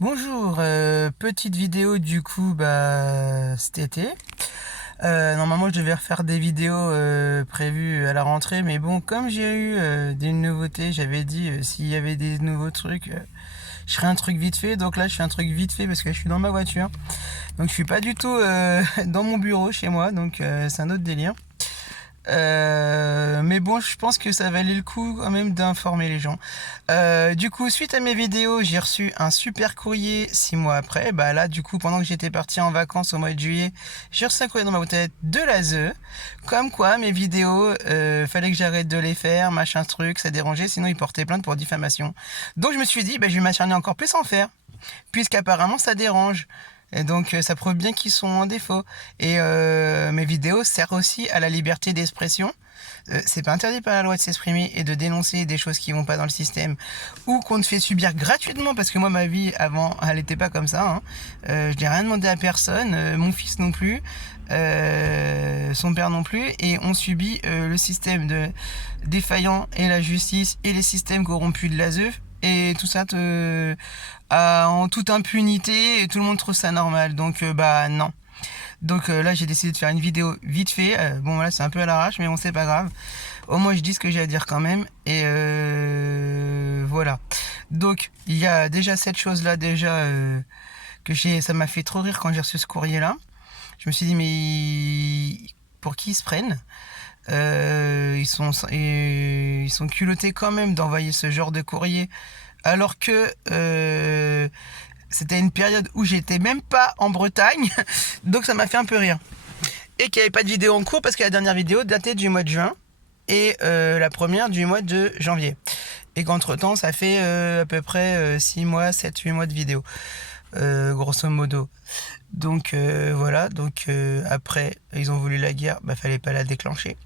Bonjour, petite vidéo du coup cet été. Normalement je devais refaire des vidéos prévues à la rentrée, mais bon, comme j'ai eu des nouveautés, j'avais dit s'il y avait des nouveaux trucs, je ferais un truc vite fait. Donc là je fais un truc vite fait parce que je suis dans ma voiture. Donc je suis pas du tout dans mon bureau chez moi, donc c'est un autre délire. Mais bon, je pense que ça valait le coup quand même d'informer les gens. Du coup, suite à mes vidéos, j'ai reçu un super courrier 6 mois après. Bah là, du coup, pendant que j'étais parti en vacances au mois de juillet, j'ai reçu un courrier dans ma boîte aux lettres de l'ASE. Comme quoi, mes vidéos, fallait que j'arrête de les faire, machin truc, ça dérangeait, sinon ils portaient plainte pour diffamation. Donc je me suis dit, bah, je vais m'acharner encore plus à en faire, puisqu'apparemment ça dérange. Et donc ça prouve bien qu'ils sont en défaut. Et mes vidéos servent aussi à la liberté d'expression. C'est pas interdit par la loi de s'exprimer et de dénoncer des choses qui vont pas dans le système ou qu'on te fait subir gratuitement, parce que moi ma vie avant elle était pas comme ça, hein. Je n'ai rien demandé à personne, mon fils non plus, son père non plus, et on subit le système défaillant et la justice et les systèmes corrompus de l'ASE, et tout ça en toute impunité, et tout le monde trouve ça normal. Donc non. Donc là j'ai décidé de faire une vidéo vite fait. Bon voilà, c'est un peu à l'arrache, mais bon, c'est pas grave. Au moins je dis ce que j'ai à dire quand même. Et voilà. Donc il y a déjà cette chose là déjà ça m'a fait trop rire quand j'ai reçu ce courrier là. Je me suis dit mais pour qui ils se prennent? Ils sont culottés quand même d'envoyer ce genre de courrier, alors que c'était une période où j'étais même pas en Bretagne. Donc ça m'a fait un peu rire. Et qu'il n'y avait pas de vidéo en cours, parce que la dernière vidéo datait du mois de juin et la première du mois de janvier. Et qu'entre temps ça fait à peu près 6 mois, 7-8 mois de vidéo, grosso modo. Donc voilà, donc après ils ont voulu la guerre, fallait pas la déclencher,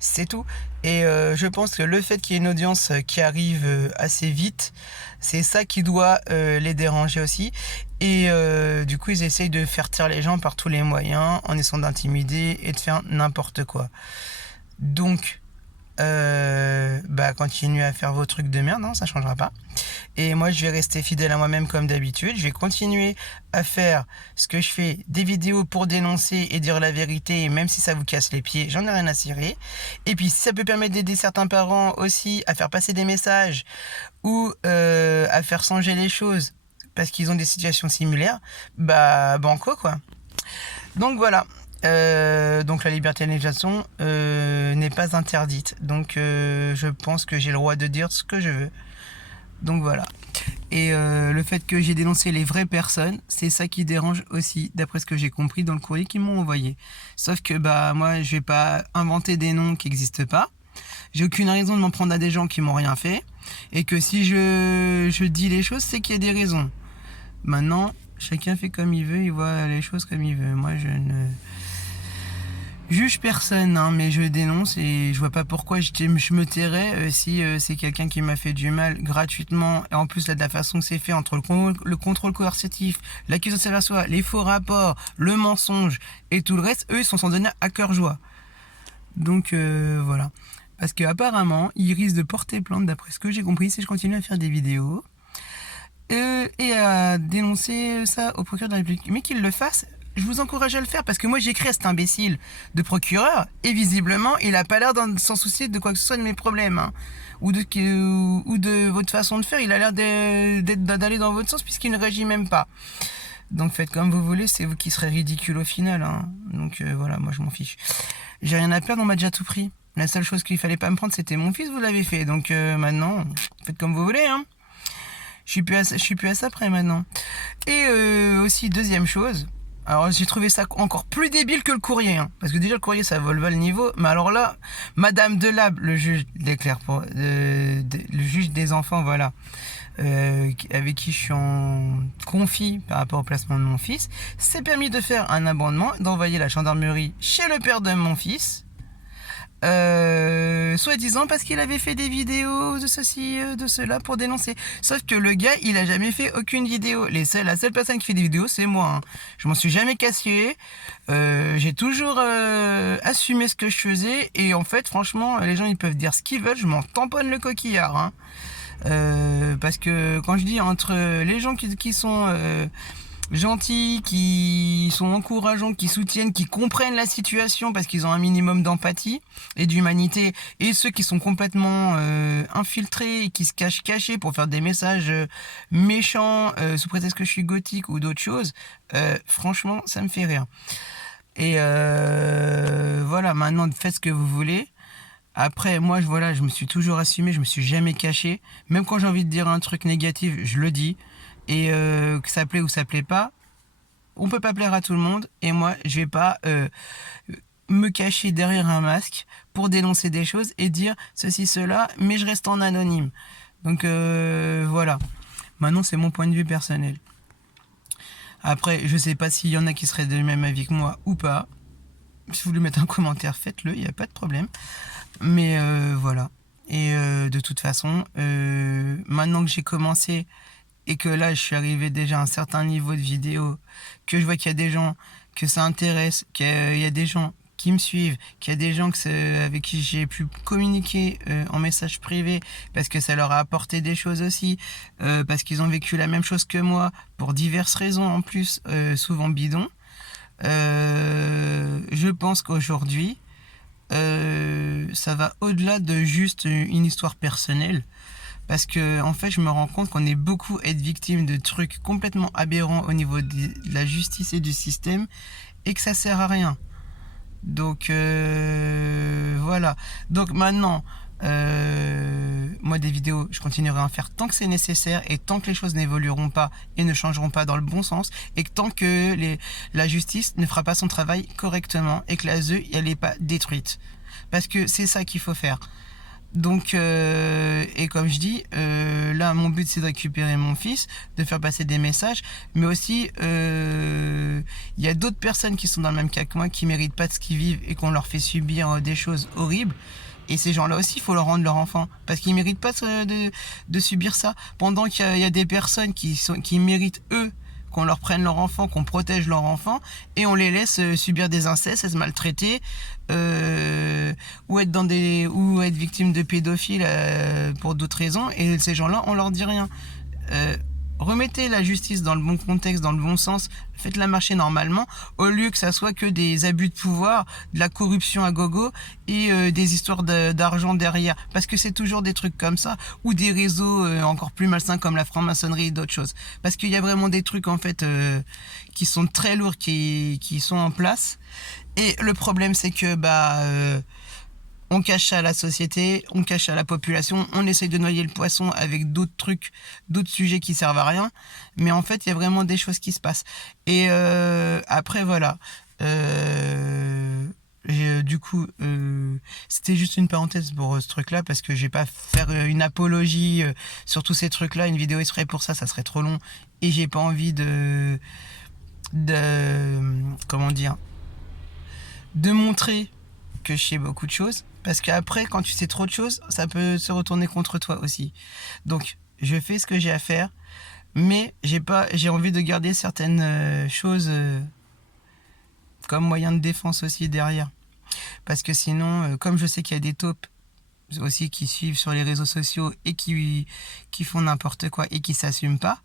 c'est tout. Et je pense que le fait qu'il y ait une audience qui arrive assez vite, c'est ça qui doit les déranger aussi. Et du coup ils essayent de faire taire les gens par tous les moyens, en essayant d'intimider et de faire n'importe quoi. Donc continuez à faire vos trucs de merde, hein, ça changera pas. Et moi je vais rester fidèle à moi-même comme d'habitude. Je vais continuer à faire ce que je fais, des vidéos pour dénoncer et dire la vérité, même si ça vous casse les pieds, j'en ai rien à cirer. Et puis si ça peut permettre d'aider certains parents aussi à faire passer des messages ou à faire changer les choses parce qu'ils ont des situations similaires, banco quoi. Donc voilà. Donc la liberté de l'expression n'est pas interdite. Donc je pense que j'ai le droit de dire ce que je veux. Donc voilà. Et le fait que j'ai dénoncé les vraies personnes, c'est ça qui dérange aussi, d'après ce que j'ai compris dans le courrier qu'ils m'ont envoyé. Sauf que moi je vais pas inventer des noms qui n'existent pas. J'ai aucune raison de m'en prendre à des gens qui m'ont rien fait. Et que si je dis les choses, c'est qu'il y a des raisons. Maintenant, chacun fait comme il veut, il voit les choses comme il veut. Moi je ne juge personne, hein, mais je dénonce, et je vois pas pourquoi je me tairais si c'est quelqu'un qui m'a fait du mal gratuitement. Et en plus là, de la façon que c'est fait, entre le contrôle coercitif, l'accusation envers soi, les faux rapports, le mensonge et tout le reste, eux ils sont s'en donner à cœur joie. Donc voilà. Parce qu'apparemment ils risquent de porter plainte, d'après ce que j'ai compris, si je continue à faire des vidéos et à dénoncer ça au procureur de la République. Mais qu'ils le fassent, je vous encourage à le faire, parce que moi j'écris à cet imbécile de procureur, et visiblement il a pas l'air de s'en soucier de quoi que ce soit de mes problèmes, hein, ou de votre façon de faire. Il a l'air d'aller dans votre sens, puisqu'il ne réagit même pas. Donc faites comme vous voulez, c'est vous qui serez ridicule au final, hein. Donc voilà, moi je m'en fiche. J'ai rien à perdre, on m'a déjà tout pris. La seule chose qu'il fallait pas me prendre, c'était mon fils, vous l'avez fait. Donc maintenant, faites comme vous voulez, hein. Je suis plus à ça près maintenant. Et aussi, deuxième chose, alors j'ai trouvé ça encore plus débile que le courrier, hein, parce que déjà le courrier ça vole le niveau, mais alors là, Madame Delab, le juge le juge des enfants, voilà, avec qui je suis en conflit par rapport au placement de mon fils, s'est permis de faire un amendement, d'envoyer la gendarmerie chez le père de mon fils, soi-disant parce qu'il avait fait des vidéos de ceci, de cela, pour dénoncer. Sauf que le gars, il a jamais fait aucune vidéo. La seule personne qui fait des vidéos, c'est moi, hein. Je m'en suis jamais cassé. J'ai toujours assumé ce que je faisais. Et en fait, franchement, les gens, ils peuvent dire ce qu'ils veulent. Je m'en tamponne le coquillard, hein. Parce que quand je dis entre les gens qui sont gentils, qui sont encourageants, qui soutiennent, qui comprennent la situation parce qu'ils ont un minimum d'empathie et d'humanité, et ceux qui sont complètement infiltrés et qui se cachent cachés pour faire des messages méchants sous prétexte que je suis gothique ou d'autres choses, franchement, ça me fait rire. Et voilà, maintenant faites ce que vous voulez. Après, moi, je me suis toujours assumé, je me suis jamais caché. Même quand j'ai envie de dire un truc négatif, je le dis. Et que ça plaît ou ça plaît pas, on peut pas plaire à tout le monde. Et moi, je vais pas me cacher derrière un masque pour dénoncer des choses et dire ceci, cela, mais je reste en anonyme. Donc voilà. Maintenant, c'est mon point de vue personnel. Après, je sais pas s'il y en a qui seraient de même avis que moi ou pas. Si vous voulez mettre un commentaire, faites-le, il n'y a pas de problème. Mais voilà. Et de toute façon, maintenant que j'ai commencé et que là, je suis arrivé déjà à un certain niveau de vidéo, que je vois qu'il y a des gens que ça intéresse, qu'il y a des gens qui me suivent, qu'il y a des gens avec qui j'ai pu communiquer en message privé parce que ça leur a apporté des choses aussi, parce qu'ils ont vécu la même chose que moi, pour diverses raisons en plus, souvent bidons. Je pense qu'aujourd'hui, ça va au-delà de juste une histoire personnelle. Parce que en fait, je me rends compte qu'on est beaucoup à être victime de trucs complètement aberrants au niveau de la justice et du système, et que ça sert à rien. Donc voilà. Donc maintenant, moi des vidéos, je continuerai à en faire tant que c'est nécessaire et tant que les choses n'évolueront pas et ne changeront pas dans le bon sens, et que tant que la justice ne fera pas son travail correctement et que la ZEU elle n'est pas détruite. Parce que c'est ça qu'il faut faire. Donc, et comme je dis, là, mon but, c'est de récupérer mon fils, de faire passer des messages, mais aussi, il y a d'autres personnes qui sont dans le même cas que moi, qui méritent pas de ce qu'ils vivent et qu'on leur fait subir des choses horribles. Et ces gens-là aussi, il faut leur rendre leur enfant, parce qu'ils méritent pas de subir ça. Pendant qu'il y a des personnes qui méritent, eux, qu'on leur prenne leur enfant, qu'on protège leur enfant, et on les laisse subir des incestes, être maltraités, ou être victimes de pédophiles pour d'autres raisons, et ces gens-là, on leur dit rien. Remettez la justice dans le bon contexte, dans le bon sens, faites-la marcher normalement, au lieu que ça soit que des abus de pouvoir, de la corruption à gogo et des histoires d'argent derrière. Parce que c'est toujours des trucs comme ça, ou des réseaux encore plus malsains comme la franc-maçonnerie et d'autres choses. Parce qu'il y a vraiment des trucs en fait qui sont très lourds, qui sont en place. Et le problème c'est que on cache ça à la société, on cache ça à la population, on essaye de noyer le poisson avec d'autres trucs, d'autres sujets qui servent à rien. Mais en fait, il y a vraiment des choses qui se passent. Et après, voilà. Du coup, c'était juste une parenthèse pour ce truc-là, parce que je vais pas faire une apologie sur tous ces trucs-là. Une vidéo exprès pour ça serait trop long. Et j'ai pas envie comment dire, de montrer que je sais beaucoup de choses, parce qu'après quand tu sais trop de choses, ça peut se retourner contre toi aussi. Donc je fais ce que j'ai à faire, mais j'ai envie de garder certaines choses comme moyen de défense aussi derrière, parce que sinon comme je sais qu'il y a des taupes aussi qui suivent sur les réseaux sociaux et qui font n'importe quoi et qui s'assument pas,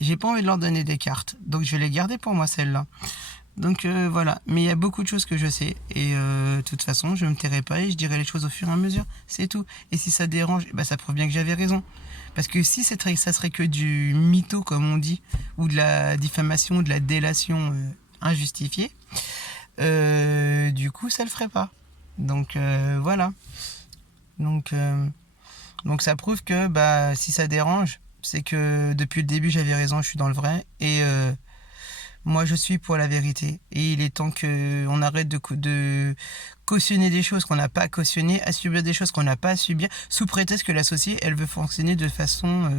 j'ai pas envie de leur donner des cartes, donc je vais les garder pour moi celles-là. Donc voilà, mais il y a beaucoup de choses que je sais, et de toute façon je me tairai pas et je dirai les choses au fur et à mesure, c'est tout. Et si ça dérange, ça prouve bien que j'avais raison. Parce que si ça serait que du mytho comme on dit, ou de la diffamation, de la délation injustifiée, du coup ça le ferait pas. Donc voilà. Donc ça prouve que si ça dérange, c'est que depuis le début j'avais raison, je suis dans le vrai, et moi, je suis pour la vérité. Et il est temps qu'on arrête de cautionner des choses qu'on n'a pas à cautionner, à subir des choses qu'on n'a pas à subir, sous prétexte que la société, elle veut fonctionner de façon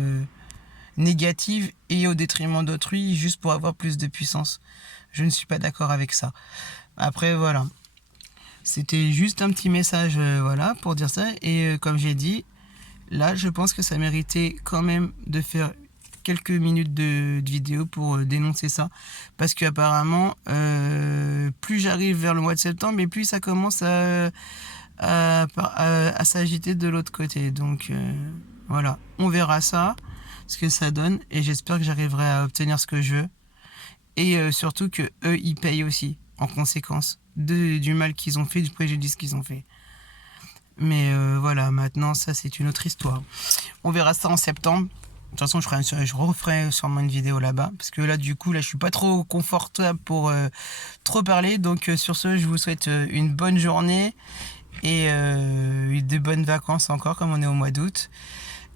négative et au détriment d'autrui, juste pour avoir plus de puissance. Je ne suis pas d'accord avec ça. Après, voilà. C'était juste un petit message, pour dire ça. Et comme j'ai dit, là, je pense que ça méritait quand même de faire quelques minutes de vidéo pour dénoncer ça, parce qu'apparemment plus j'arrive vers le mois de septembre et plus ça commence à s'agiter de l'autre côté. Donc Voilà, on verra ça, ce que ça donne, et j'espère que j'arriverai à obtenir ce que je veux. Et surtout que eux, ils payent aussi, en conséquence, du mal qu'ils ont fait, du préjudice qu'ils ont fait. Mais voilà, maintenant, ça, c'est une autre histoire. On verra ça en septembre. De toute façon, je referai sûrement une vidéo là-bas. Parce que là, du coup, là, je suis pas trop confortable pour trop parler. Donc, sur ce, je vous souhaite une bonne journée et de bonnes vacances encore, comme on est au mois d'août.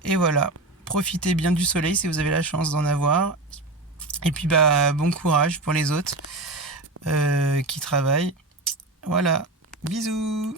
Et voilà, profitez bien du soleil si vous avez la chance d'en avoir. Et puis, bah, bon courage pour les autres qui travaillent. Voilà, bisous!